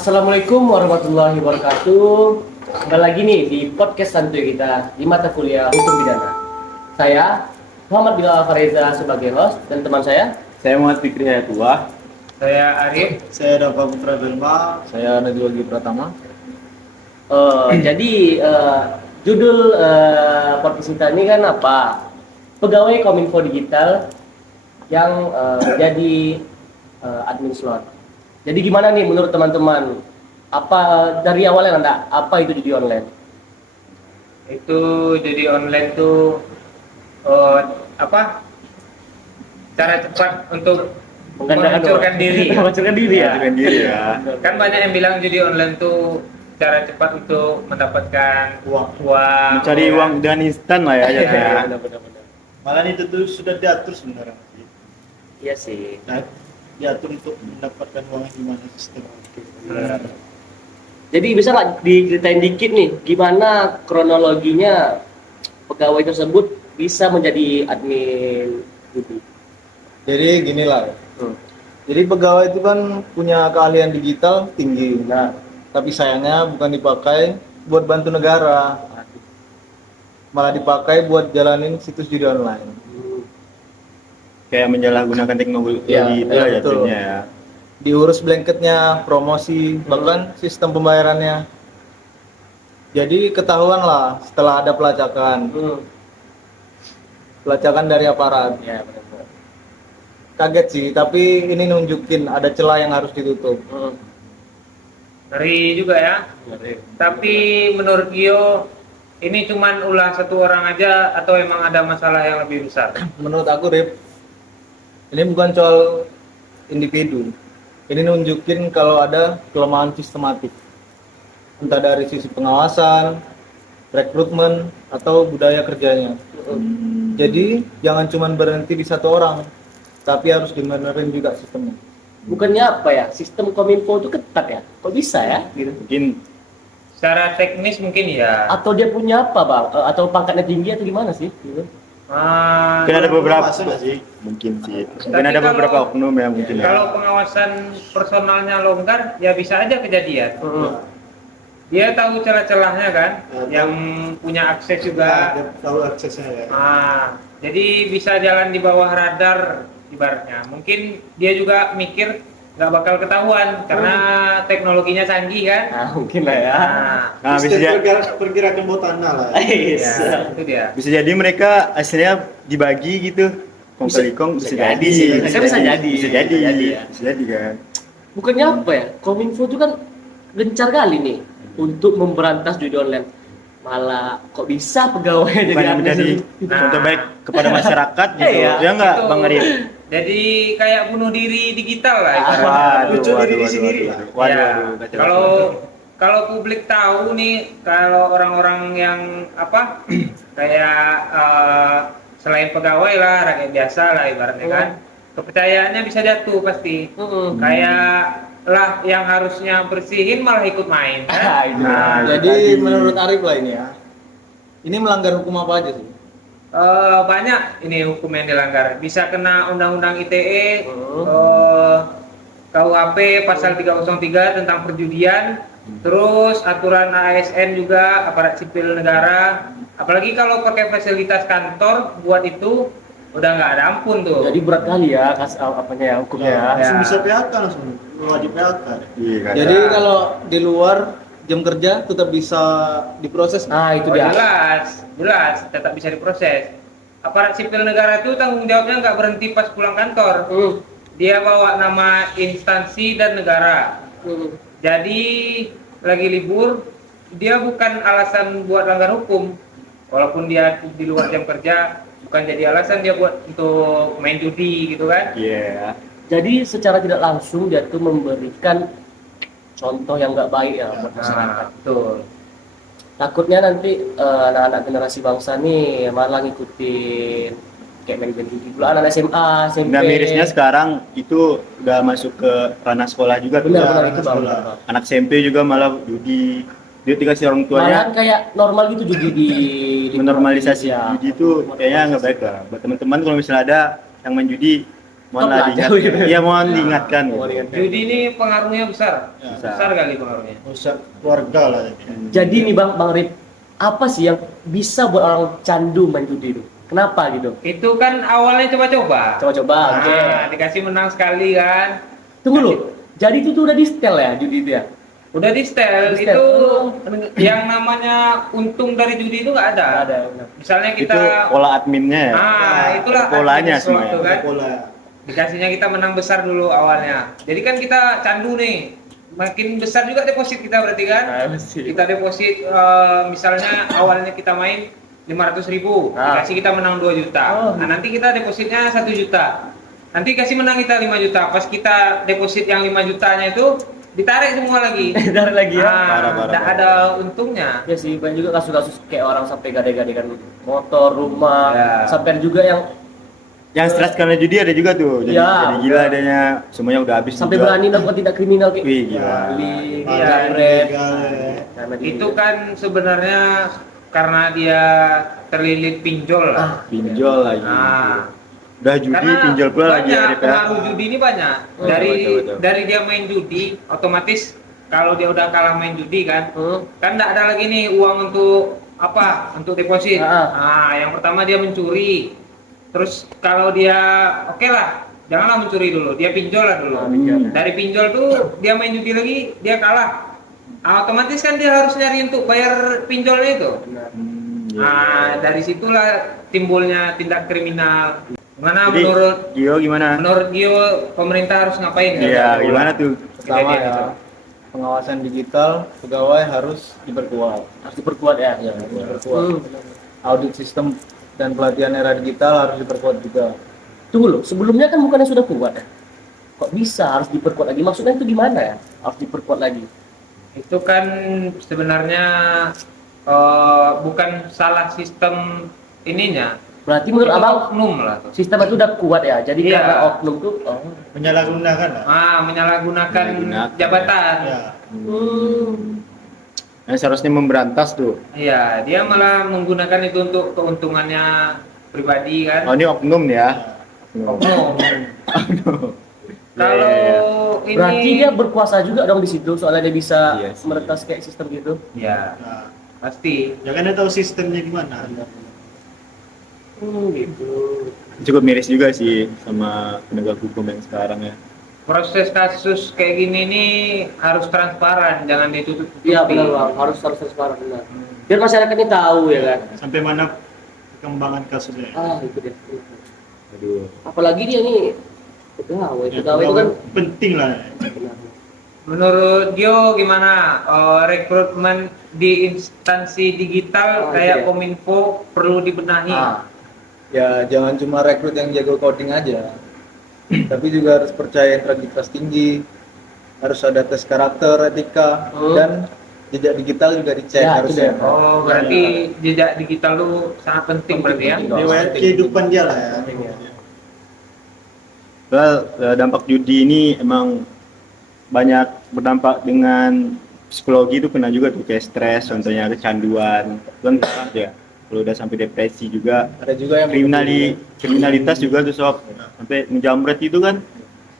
Assalamualaikum warahmatullahi wabarakatuh. Kembali lagi nih di podcast santuy kita di mata kuliah hukum pidana. Saya Muhammad Bilal Fareza sebagai host dan teman saya. Saya Muhammad Fikri Hayatullah. Saya Arif. Saya Dava Putra Belma. Saya Najwa Pratama. Judul podcast kita ini kan apa? Pegawai Kominfo Digital yang jadi admin slot. Jadi gimana nih menurut teman-teman? Apa dari awalnya Anda? Apa itu judi online? Itu jadi online tuh apa? Cara cepat untuk menghancurkan diri. Menghancurkan diri ya. Menghancurkan diri ya. Kan banyak yang bilang judi online tuh cara cepat untuk mendapatkan uang. Mencari uang dengan instan lah ya. Iya. Benar-benar. Malah itu tuh sudah diatur sebenarnya. Iya sih. Nah, diatur untuk mendapatkan uang gimana sistem. Jadi bisa nggak diceritain dikit nih gimana kronologinya pegawai tersebut bisa menjadi admin judi? Jadi gini lah. Jadi pegawai itu kan punya keahlian digital tinggi. Nah, Tapi sayangnya bukan dipakai buat bantu negara. Malah dipakai buat jalanin situs judi online. Kayak menyalahgunakan teknologi Ya, itu ya, lah betul. jatuhnya ya. Diurus blanketnya, promosi, bahkan sistem pembayarannya. Jadi ketahuan lah setelah ada pelacakan. Pelacakan dari aparat. ya benar. Kaget sih, tapi ini nunjukin ada celah yang harus ditutup. Ngeri juga ya. Tapi menurut Gio ini cuman ulah satu orang aja atau emang ada masalah yang lebih besar? Menurut aku, Rip, ini bukan soal individu. Ini nunjukin kalau ada kelemahan sistematik. Entah dari sisi pengawasan, rekrutmen, atau budaya kerjanya. Jadi, jangan cuma berhenti di satu orang, tapi harus dibenerin juga sistemnya. Bukannya apa ya? Sistem Kominfo itu ketat ya? Kok bisa ya? Gitu. Mungkin Secara teknis mungkin ya. Atau dia punya apa bang? Atau pangkatnya tinggi atau gimana sih? Gitu. mungkin ada beberapa Masa nggak sih? mungkin sih. Mungkin Tapi ada kalau- beberapa oknum ya mungkin ya. Kalau pengawasan personalnya longgar, ya bisa aja kejadian. Dia tahu celah-celahnya kan, yang punya akses juga. Tahu aksesnya ya. Jadi bisa jalan di bawah radar ibaratnya. Mungkin dia juga mikir nggak bakal ketahuan karena teknologinya canggih kan. Nah, mungkin lah ya. Nah, bisa jadi, pergerakan bawah tanah lah. Ya, itu dia. bisa jadi mereka hasilnya dibagi gitu. Kong kali kong bisa jadi sih. Bisa jadi. Bisa jadi. Bisa jadi ya. Bisa jadi kan. Bukannya apa ya? Kominfo itu kan gencar kali nih untuk memberantas judi online. Malah kok bisa pegawai jadi Bukannya admin menjadi sendiri? contoh baik kepada masyarakat gitu. Iya, Ya enggak, itu. Bang Arif? Jadi kayak bunuh diri digital lah. ibaratnya. Waduh, Lucu waduh, diri waduh, sendiri. waduh, waduh, Ya, waduh, kacau, kalau kacau. kalau publik tahu nih, kalau orang-orang yang apa kayak selain pegawai lah, rakyat biasa lah ibaratnya kan, kepercayaannya bisa jatuh pasti. Kayak lah yang harusnya bersihin malah ikut main kan. Itu. Jadi menurut Arif lah ini ya. Ini melanggar hukum apa aja sih? Banyak ini hukum yang dilanggar. Bisa kena undang-undang ITE, KUHP pasal 303 tentang perjudian, terus aturan ASN juga, aparat sipil negara. Apalagi kalau pakai fasilitas kantor buat itu udah nggak ada ampun tuh. Jadi berat kali ya apanya ya hukumnya ya. Ya. Bisa PHK langsung, wajib PHK. Iya, kan. Jadi kalau di luar jam kerja tetap bisa diproses. Nah, itu Oh, dia. jelas, tetap bisa diproses. Aparat sipil negara itu tanggung jawabnya nggak berhenti pas pulang kantor. Dia bawa nama instansi dan negara. Jadi lagi libur, dia bukan alasan buat langgar hukum. Walaupun dia di luar jam kerja, bukan jadi alasan dia buat untuk main judi gitu kan. Iya. Jadi secara tidak langsung dia tuh memberikan contoh yang nggak baik ya buat masyarakat. Betul. Takutnya nanti anak-anak generasi bangsa nih malah ngikutin kayak main judi dulu anak SMA, SMP. Nah, mirisnya sekarang itu udah masuk ke ranah sekolah juga tuh. Benar-benar Ya. itu bang. Anak SMP juga malah judi. Dia dikasih orang Malah tuanya kayak normal gitu judi di menormalisasi ya. judi itu kayaknya nggak baik lah. Buat teman-teman kalau misalnya ada yang main judi, mohon Stop lah lah, diingat. jauh gitu. Iya, mohon diingatkan. Mohon gitu. diingatkan. Judi ini pengaruhnya besar. Ya. Besar kali pengaruhnya. Rusak keluarga lah jadi. Jadi nih Bang Rip, apa sih yang bisa buat orang candu main judi itu? Kenapa gitu? Itu kan awalnya coba-coba. Coba-coba, oke. Nah, dikasih menang sekali kan. Tunggu lu, jadi itu tuh udah di setel ya judi itu ya? Udah di setel, Di setel. itu Oh. yang namanya untung dari judi itu nggak ada. Nggak ada. Misalnya Itu kita, pola adminnya ya. itulah polanya admin slot semuanya. tuh kan. Pola. Dikasihnya kita menang besar dulu awalnya. Jadi kan kita candu nih, makin besar juga deposit kita berarti kan. Kita deposit misalnya awalnya kita main 500.000, dikasih kita menang 2 juta. Oh. Nah nanti kita depositnya 1 juta. Nanti kasih menang kita 5 juta. Pas kita deposit yang 5 jutanya itu ditarik semua lagi. Dari lagi ya? Parah, Nggak parah. ada untungnya. Ya sih, banyak juga kasus-kasus kayak orang sampai gade-gadekan motor, rumah, Ya. sampai juga yang Yang stres karena judi ada juga tuh. Jadi, Ya. jadi gila adanya semuanya udah habis. sampai juga. berani melakukan tindak kriminal kayak Wih, gila. beli, Iya, jambret. ilegal, ya. Karena Itu kan sebenarnya karena dia terlilit pinjol. Ah, Pinjol lagi. Nah, Udah judi, karena pinjol pula lagi banyak Arif ya. pengaruh judi ini banyak. Oh, dari betul. dari dia main judi, otomatis kalau dia udah kalah main judi kan, kan nggak ada lagi nih uang untuk apa? Untuk deposit. Ah. Nah, yang pertama dia mencuri. Terus kalau dia oke lah, janganlah mencuri dulu, dia pinjol lah dulu. pinjol. Dari pinjol tuh dia main judi lagi, dia kalah. Ah, otomatis kan dia harus nyari untuk bayar pinjolnya itu. Benar. Iya. Nah, dari situlah timbulnya tindak kriminal. Gimana Jadi, menurut Gio gimana? Gio pemerintah harus ngapain? Iya, gimana tuh? Pertama Kejadian ya, itu. pengawasan digital pegawai harus diperkuat. Harus diperkuat ya. Diperkuat. Audit sistem dan pelatihan era digital harus diperkuat juga. Tunggu loh, sebelumnya kan bukannya sudah kuat ya? Kok bisa harus diperkuat lagi? Maksudnya itu gimana ya? Harus diperkuat lagi. Itu kan sebenarnya bukan salah sistem ininya. Berarti menurut Itu abang oknum lah tuh. sistem itu udah kuat ya? Jadi Iya. karena oknum tuh, Menyalahgunakan lah. Menyalahgunakan Menyalahgunakan, jabatan. Ya. Nah, seharusnya memberantas tuh. Iya, dia malah menggunakan itu untuk keuntungannya pribadi kan. Oh, ini oknum ya. Oknum. Ya, Kalau ya, ya. ini berarti dia berkuasa juga dong di situ, soalnya dia bisa Iya sih. meretas kayak sistem gitu. ya Nah, pasti. ya kan dia tahu sistemnya gimana. Gitu. Cukup miris juga sih sama penegak hukum yang sekarang ya. Proses kasus kayak gini nih harus transparan, jangan ditutup-tutupi. Iya benar bang, harus transparan benar. Biar masyarakat ini tahu ya kan. Sampai mana perkembangan kasusnya. Ah itu dia. Aduh. Apalagi dia nih pegawai, Ya, pegawai itu kan. penting lah. Benar. Menurut Gio gimana rekrutmen di instansi digital Oh, kayak iya. Kominfo perlu dibenahi? Ah, Ya jangan cuma rekrut yang jago coding aja, tapi juga harus percaya integritas tinggi, harus ada tes karakter, etika, dan jejak digital juga dicek Ya, itu harusnya. dia. Oh, berarti jejak digital lu sangat penting berarti ya? Penting. Riwayat kehidupan dia lah ya. Well, dampak judi ini emang banyak berdampak dengan psikologi itu kena juga tuh kayak stres, contohnya kecanduan, kan bisa ya. Kalau udah sampai depresi juga, Ada juga yang kriminalitas juga tuh sob, sampai ngejamret itu kan.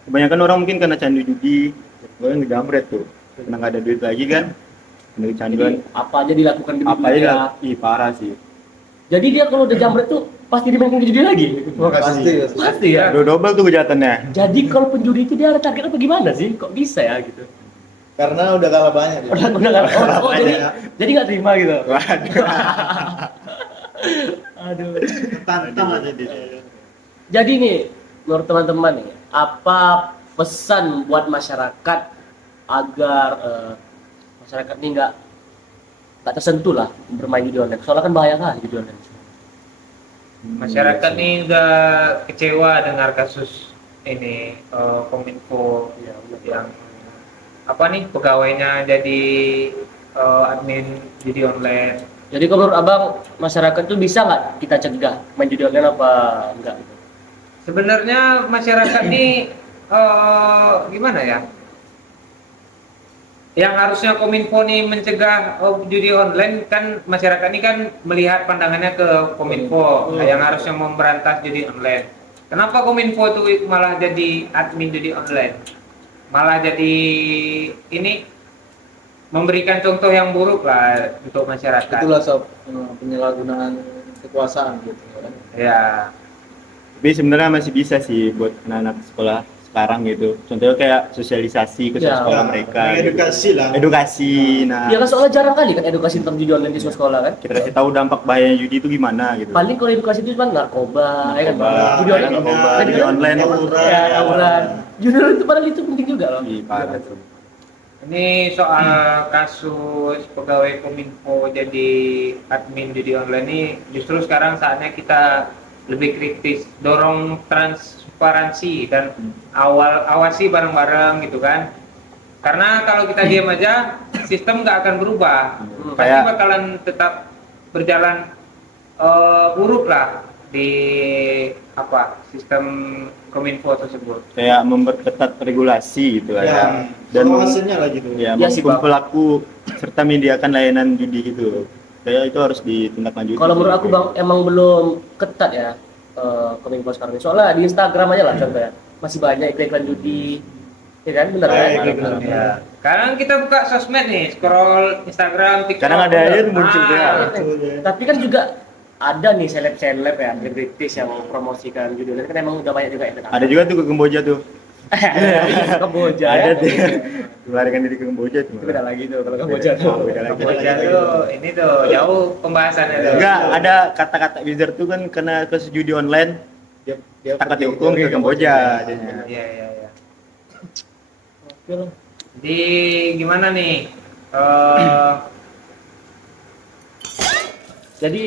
Kebanyakan orang mungkin karena candu judi, gue ngejamret tuh, karena nggak ada duit lagi kan, kena kecanduan. jadi apa aja dilakukan di Apa dunia. aja lah, ih parah sih. Jadi dia kalau udah jambret tuh pasti dimainkan ke judi lagi. pasti. Pasti ya. Udah double tuh kejahatannya. Jadi kalau penjudi itu dia ada target apa gimana sih? Kok bisa ya gitu? Karena udah kalah banyak. Udah jadi nggak terima gitu. Waduh. Aduh. Tantang aja dia. Jadi nih, menurut teman-teman nih, apa pesan buat masyarakat agar masyarakat ini nggak tersentuh lah bermain judi online? Soalnya kan bahaya kan judi online. Masyarakat nih udah kecewa dengar kasus ini Kominfo Iya, benar. yang apa nih pegawainya jadi admin judi online. Jadi kalau menurut abang masyarakat tuh bisa nggak kita cegah main judi online apa enggak? Sebenarnya masyarakat nih gimana ya? Yang harusnya Kominfo nih mencegah judi online kan masyarakat ini kan melihat pandangannya ke Kominfo yang harusnya memberantas judi online. Kenapa Kominfo tuh malah jadi admin judi online? Malah jadi ini memberikan contoh yang buruk lah untuk masyarakat. Itulah sob penyalahgunaan kekuasaan gitu kan. Ya. Tapi sebenarnya masih bisa sih buat anak-anak sekolah sekarang gitu. Contohnya kayak sosialisasi ke Ya. sekolah mereka. gitu. Edukasi lah. Edukasi. Nah, Ya kan soalnya jarang kali kan edukasi tentang judi online di sekolah kan. kita kasih tahu dampak bahaya judi itu gimana gitu. Paling kalau edukasi itu cuma narkoba, ya kan. Narkoba, Judi online, narkoba, Tadi judi kan online. Ya, tawuran. Judi online itu padahal itu penting juga loh. Iya, parah tuh. Ini soal kasus pegawai Kominfo jadi admin judi online ini justru sekarang saatnya kita lebih kritis, dorong transparansi dan awasi bareng-bareng gitu kan. Karena kalau kita diam aja, sistem nggak akan berubah. Pasti Kayak- bakalan tetap berjalan buruk lah di sistem Kominfo tersebut. Kayak memperketat regulasi gitu lah ya. Ya, Dan pengawasannya lah gitu. ya, Ya sih, menghukum Bang. pelaku serta menyediakan layanan judi gitu. Kayak itu harus ditindaklanjuti. Kalau sih. menurut aku bang, emang belum ketat ya Kominfo sekarang ini. Soalnya di Instagram aja lah contohnya, masih banyak iklan judi, ya kan, bener kan? Iklan. Ya. Sekarang kita buka sosmed nih, scroll Instagram, TikTok. Kadang ada aja tuh muncul tuh ya. Tapi kan juga ada nih seleb-seleb ya, selebritis yang promosikan judi online kan emang udah banyak juga yang Ada juga tuh ke Kamboja tuh. Kamboja Ada ya. tuh. Melarikan diri ke Kamboja tuh. Itu beda lagi tuh kalau Kamboja tuh. Oh, beda lagi. Kamboja tuh, ini tuh jauh pembahasannya tuh. Enggak, ada kata-kata wizard tuh kan kena kasus judi online Dia takut pergi- dihukum dia ke pergi Kamboja. Iya, iya, iya. Oke lah. Jadi gimana nih? Jadi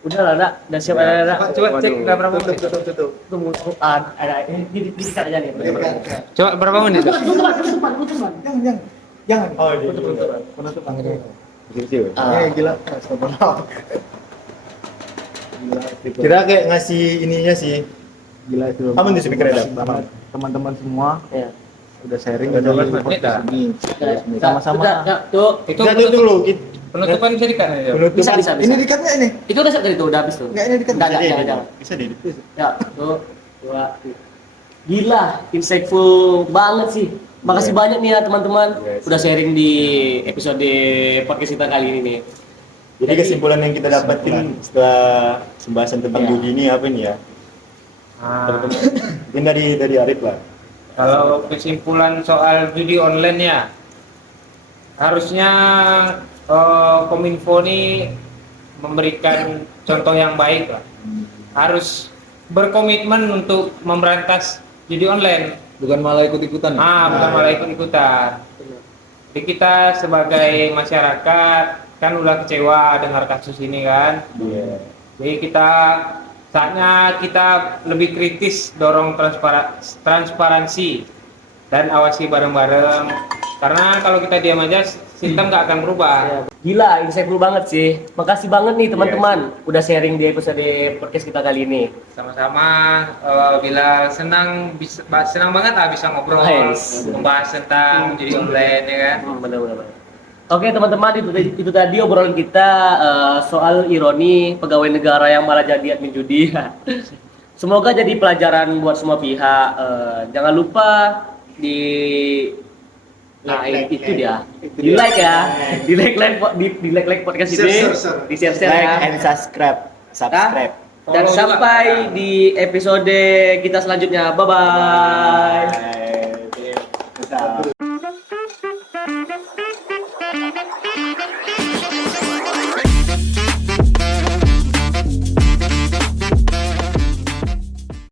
udah lah, Nak. Udah siap ada, Nak. Coba cek nggak berapa menit. Tutup. Tunggu, ada ini dikat aja nih. Coba berapa menit? Jangan. Oh, iya. Penutupan ini. Ah. Gila. Astagfirullah. Gila. Kira kayak ngasih ininya sih. Gila itu. Apa nih speaker ada? Banget. Teman-teman semua Ya. udah sharing Udah di 12 menit podcast dah. ini. Udah, Sama-sama. udah, tuh. Itu Enggak tuh dulu. penutupan bisa dikat ya? Penutupan. Bisa. Ini dikatnya ini. Itu udah set dari itu, udah habis tuh. Enggak, ini dikat. Enggak, Bisa deh, jangan. Bisa deh. Ya, tuh. Dua. Gila, insightful banget sih. Makasih banyak nih ya teman-teman Yes. udah sharing di episode podcast kita kali ini nih. Jadi kesimpulan yang kita dapetin setelah pembahasan tentang Ya. judi ini apa nih ya? Ah, Mungkin dari Arif lah. kalau kesimpulan soal judi online ya, harusnya Kominfo ini memberikan contoh yang baik lah. Harus berkomitmen untuk memberantas judi online. Bukan malah ikut-ikutan. ya? Bukan malah ikut-ikutan. Jadi kita sebagai masyarakat kan udah kecewa dengar kasus ini kan. Iya. Jadi saatnya kita lebih kritis, dorong transparansi dan awasi bareng-bareng. Karena kalau kita diam aja, sistem nggak akan berubah. Ya, gila, insightful banget sih. Makasih banget nih teman-teman udah sharing di episode podcast kita kali ini. Sama-sama, bila senang banget bisa ngobrol, Nice. membahas tentang judi online ya kan. Benar-benar. Oke teman-teman, itu tadi obrolan kita soal ironi pegawai negara yang malah jadi admin judi. Semoga jadi pelajaran buat semua pihak. Jangan lupa di Like, itu dia. Di like ya. Di like podcast ini. Share. Di share Like ya. and subscribe. Subscribe. Dan Follow juga. sampai di episode kita selanjutnya. Bye bye. Bye.